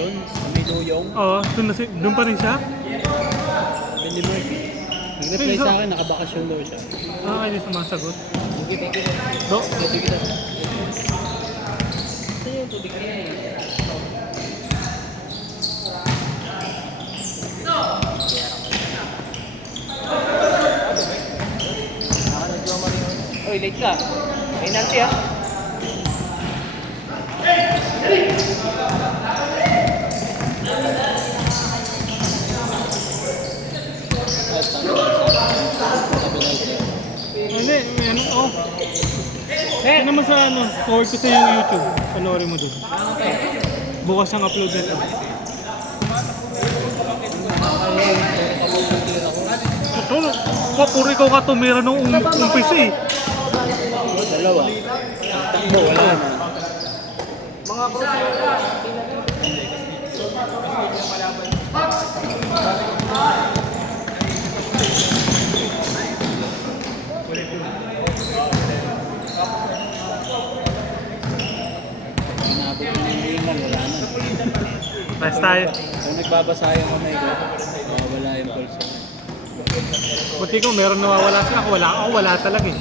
doon, sa may Luyong. Oo, doon pa rin siya? Benny Murphy. Nag-reply sa akin, nakabakasyon daw siya. Ah, hindi sumasagot. Sige, thank you. Do? Sige, kita. Saan yung tubig niya eh? Oy, late ka. Penalty ah. Hindi, ano, oh. Ano naman sa ano, forward ko sa yung YouTube. Panoorin mo doon. Bukas ang upload nito. Totoo, puro ikaw ka tumira nung umpisa eh. Dalawa. Takbo, wala na. Hanapin ko ng ringan, wala na. Basta tayo. Kung nagbabasa yung kamay ko, wala yung pulso. Buti ko, meron nawawala siya. Ako wala talaga eh.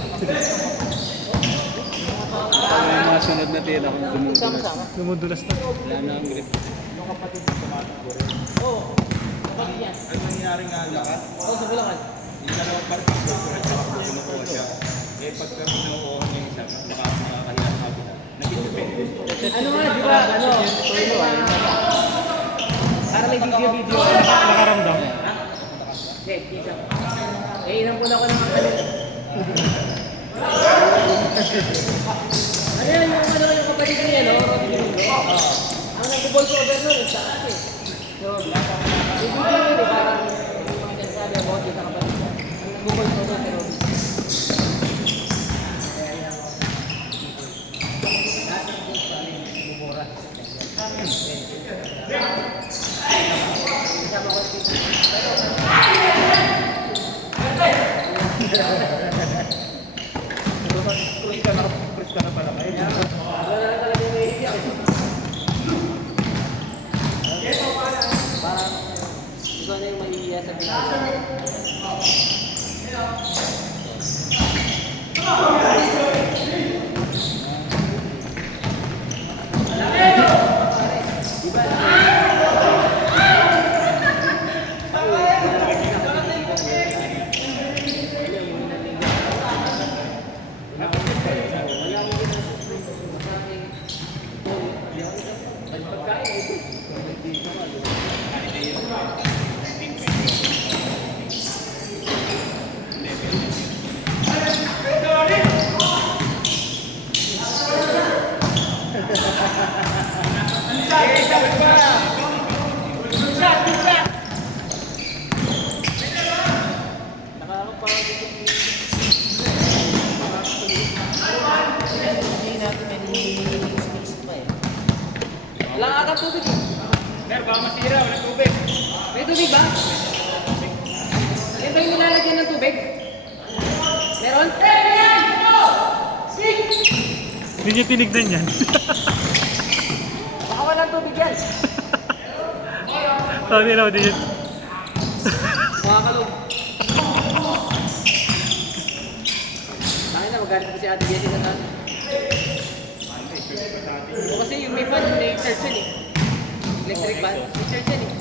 May mga sunod na tira kung dumudulas. Dumudulas na. Wala na ang grip. Ang nangyari nga lahat, yung dalawang partido, kinukuha siya. Eh, pagka kinukuha niya yung isa, nakakahiya sa kabila. Nag-independent. Ano nga, di ba? Ano? Para may video. Nakaramdam. Okay, isa. Eh, inampun ako ng mga ano yan, yung ano, yung kapatid niya, no? Ang nag-voice over nun, sa akin. So, yung video yun, parang yung mga sinasabi about yung sa kapatid niya. Ang nag-voice over, pero ikaw na yung mahihiya sa video. Wala nga ata tubig eh. Mer, baka masira, walang tubig. May tubig ba? Yan ba yung nilalagyan ng tubig? Meron? Hindi niya tinignan yan. Baka walang tubig yan. Sabi na, hindi niya. Makakalog. Bakit na magalit ko si Ate Jessie na tayo? Kasi yung may fan, may church yan eh. Electric fan, may church yan eh.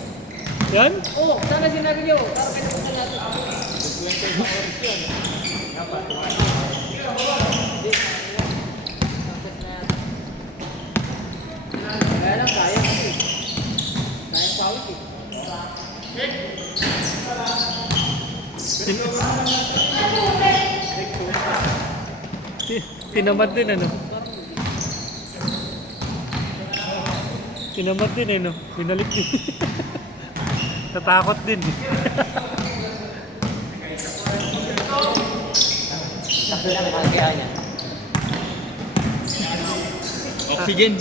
Yan? Oo, sana sinabi niyo. Para pinapunta natin. Kaya lang, sayang kasi. Sayang pawis eh. Tinamad din ano. Tinamad din eh no. Binalik din. Natakot din eh. Sakto lang ang kaya niya. Oxygen.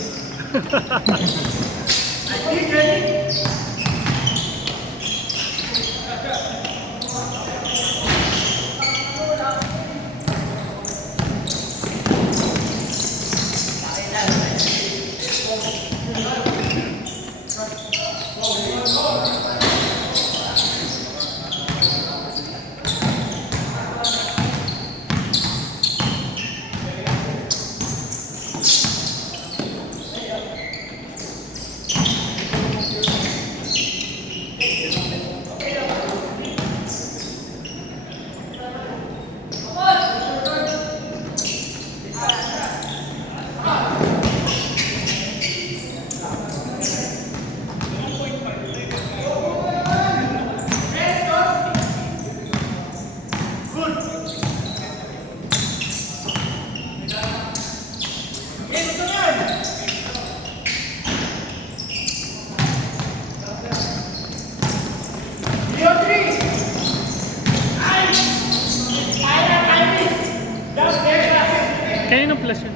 Kaya ng plus yun.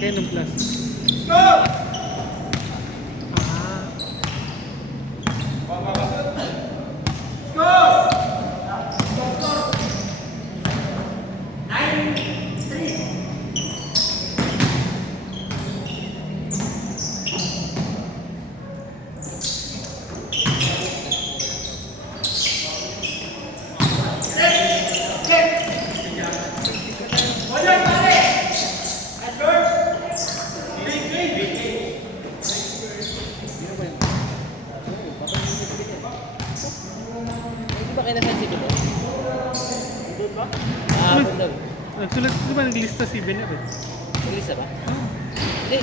Kaya ng plus. Hindi ba kayo nasensitive mo? Ah, daw. Nagsulat, di ba naglista si Bener eh? Naglista ba? Hindi.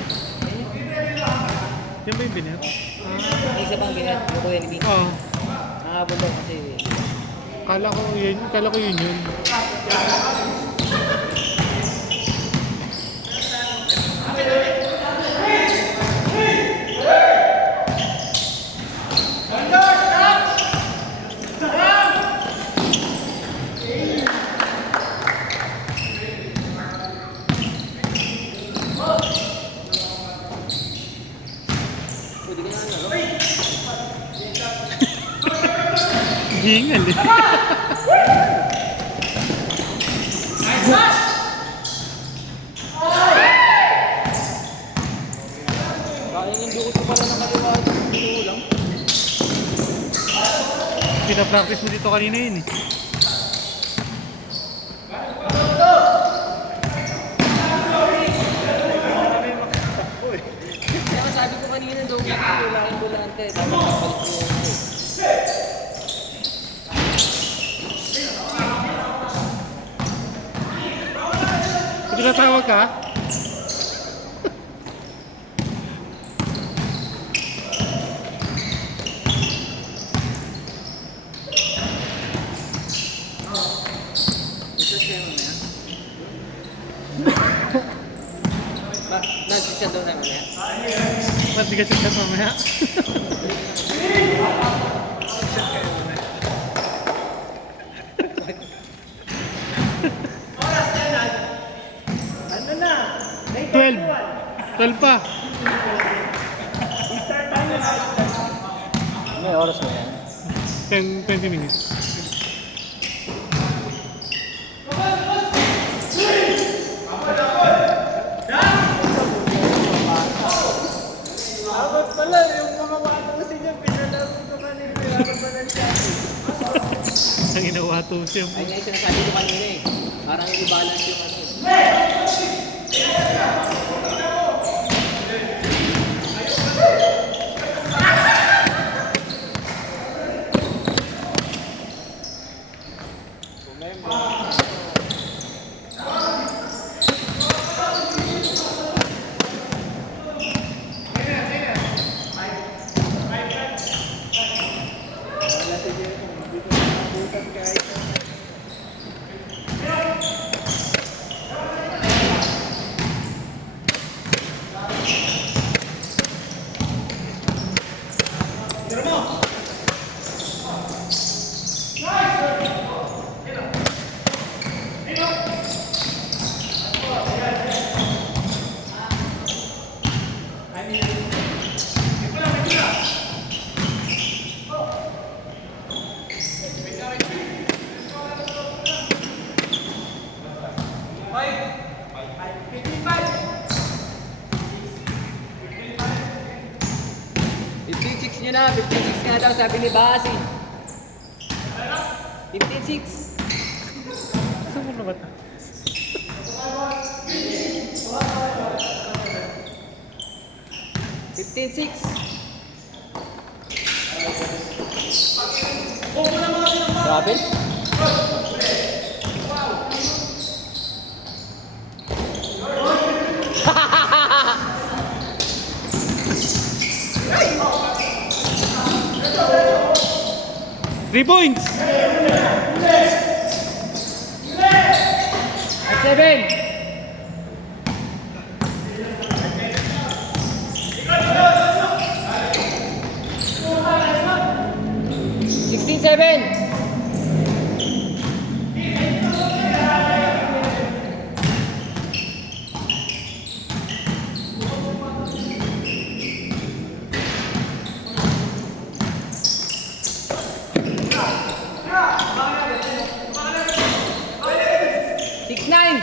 Yan ba yung Bener? May isa pang binet. Yung kuya ni Bing. Oo. Nakabon daw kasi. Kala ko yun yun. Pwede ka na ano? Hingal eh. Kaya yung duko ko pala ng kaliwa. Duko lang. Pinapractice mo dito kanina yun eh. Kaya sabi ko kanina daw wala kang bulante. Dapat kapalit mo yung ano. Pwede na tawag ka? Nag-sisya daw na mamaya. Ba't di ka siya mamaya? Ano na? 12. 12 pa. May oras mo yan. 20 minutes. Dapat pala, yung mga bata kasi niya, pinalaro ko kanina. Dapat pala siya. Ang ginawa to siya. Ay nga yung sinasabi ko kanina eh. Parang i-balance yung ano eh. 15-6 nyo na, 15-6 nga daw, sabi ni Basi. 15-6. Saan mo na ba ito? Grabe. Three points! At 7. Sixteen, 7. Six, 9.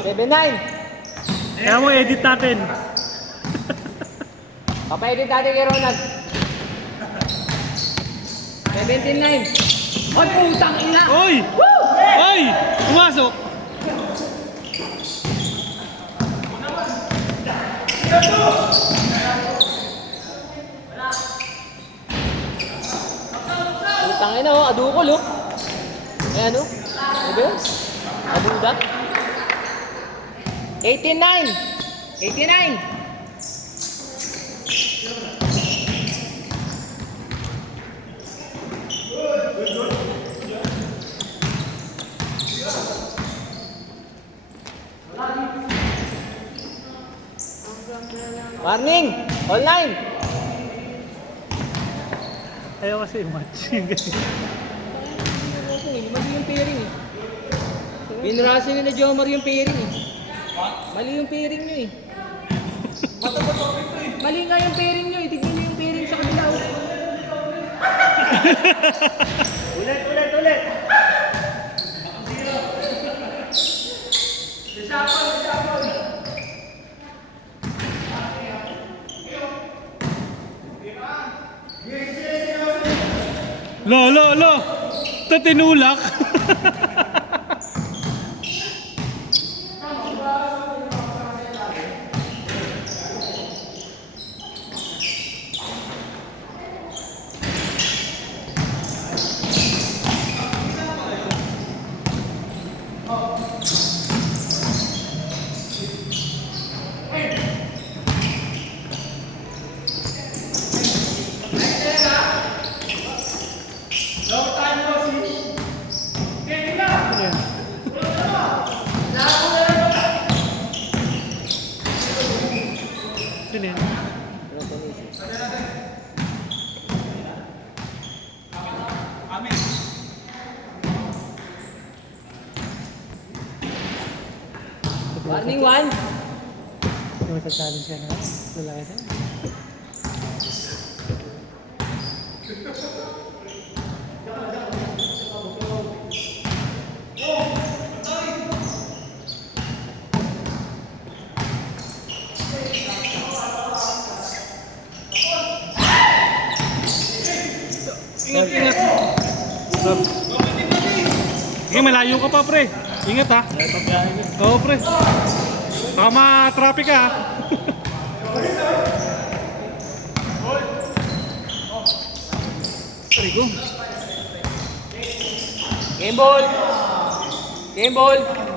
Seven, 9. Kaya mo edit natin. Papaedit natin kay Ronald. 17-9. Oy, putang ina! Oy! Oy! Pumasok! Putang ina, oh. Adukol, oh. Eh, ano? Ano ba yun? Aduda? 18-9. 89. Warning! Online! Ayaw kasi match. Mali yung pairing eh. Binrasa nila Jomar yung pairing eh. Mali yung pairing nyo eh. Mali nga yung pairing nyo eh. Tignan nyo yung pairing sa kabila. Oh. Ulit! Lo! Ito tinulak. Sino yun? Warning 1. Yung sa challenge ka na? Lalaki na? Ingat! Sige, malayo ka pa, pre. Ingat, ha? Oo, pre. Baka ma-traffic ka, ha? Game ball. Game ball.